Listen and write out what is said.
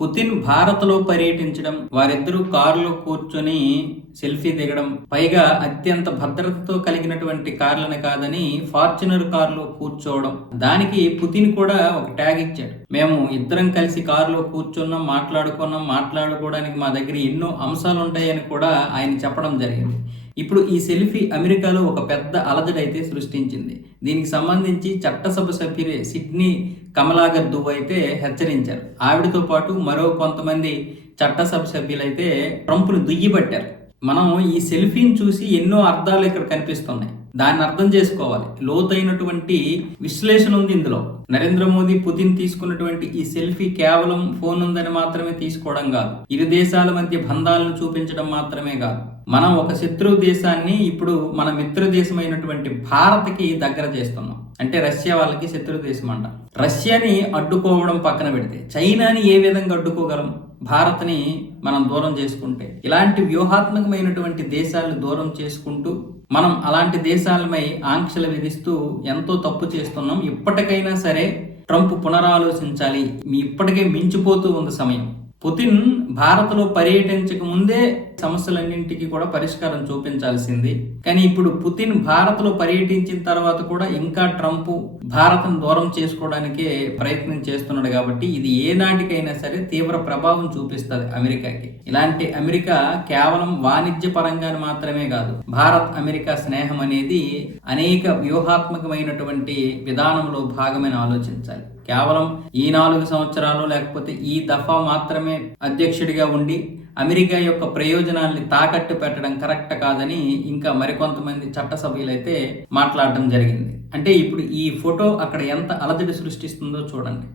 Putin భారత్లో పర్యటించడం వారిద్దరూ కారులో కూర్చొని సెల్ఫీ దిగడం పైగా అత్యంత భద్రతతో కలిగినటువంటి కార్లను కాదని ఫార్చునర్ కారులో కూర్చోవడం. దానికి పుతిన్ కూడా ఒక ట్యాగ్ ఇచ్చాడు. మేము ఇద్దరం కలిసి కారులో కూర్చున్నాం మాట్లాడుకున్నాం మాట్లాడుకోవడానికి మా దగ్గర ఎన్నో అంశాలు ఉంటాయని కూడా ఆయన చెప్పడం జరిగింది. ఇప్పుడు ఈ సెల్ఫీ అమెరికాలో ఒక పెద్ద అలజడైతే సృష్టించింది. దీనికి సంబంధించి చట్టసభ సభ్యులే సిడ్నీ కమలాగర్ దువ్వ అయితే హెచ్చరించారు. ఆవిడతో పాటు మరో కొంతమంది చట్టసభ సభ్యులైతే ట్రంప్ను దుయ్యిపట్టారు మనం ఈ సెల్ఫీని చూసి ఎన్నో అర్థాలు ఇక్కడ కనిపిస్తున్నాయి. దాన్ని అర్థం చేసుకోవాలి. లోతైనటువంటి విశ్లేషణ ఉంది ఇందులో. నరేంద్ర మోదీ పుతిన్ తీసుకున్నటువంటి ఈ సెల్ఫీ కేవలం ఫోన్ ఉందని మాత్రమే తీసుకోవడం కాదు. ఇరు దేశాల మధ్య బంధాలను చూపించడం మాత్రమే కాదు. మనం ఒక శత్రు దేశాన్ని ఇప్పుడు మన మిత్ర దేశమైనటువంటి భారత్కి దగ్గర చేస్తున్నాం. అంటే రష్యా వాళ్ళకి శత్రు దేశం అంట. రష్యాని అడ్డుకోవడం పక్కన పెడితే చైనాని ఏ విధంగా అడ్డుకోగలం? భారత్ని మనం దూరం చేసుకుంటే ఇలాంటి వ్యూహాత్మకమైనటువంటి దేశాలను దూరం చేసుకుంటూ మనం అలాంటి దేశాలపై ఆంక్షలు విధిస్తూ ఎంతో తప్పు చేస్తున్నాం. ఇప్పటికైనా సరే ట్రంప్ పునరాలోచించాలి. మీ ఇప్పటికే మించిపోతూ ఉంది సమయం. పుతిన్ భారత్లో పర్యటించక ముందే సమస్యలన్నింటికి కూడా పరిష్కారం చూపించాల్సింది. కానీ ఇప్పుడు పుతిన్ భారత్లో పర్యటించిన తర్వాత కూడా ఇంకా ట్రంప్ భారత్ను దూరం చేసుకోవడానికే ప్రయత్నం చేస్తున్నాడు కాబట్టి ఇది ఏనాటికైనా సరే తీవ్ర ప్రభావం చూపిస్తుంది అమెరికాకి. ఇలాంటి అమెరికా కేవలం వాణిజ్య పరంగా మాత్రమే కాదు భారత్ అమెరికా స్నేహం అనేది అనేక వ్యూహాత్మకమైనటువంటి విధానంలో భాగమైన ఆలోచించాలి. కేవలం ఈ నాలుగు సంవత్సరాలు లేకపోతే ఈ దఫా మాత్రమే అధ్యక్షుడిగా ఉండి అమెరికా యొక్క ప్రయోజనాల్ని తాకట్టు పెట్టడం కరెక్ట్ కాదని ఇంకా మరికొంతమంది చట్టసభ్యులైతే మాట్లాడడం జరిగింది. అంటే ఇప్పుడు ఈ ఫోటో అక్కడ ఎంత అలజడి సృష్టిస్తుందో చూడండి.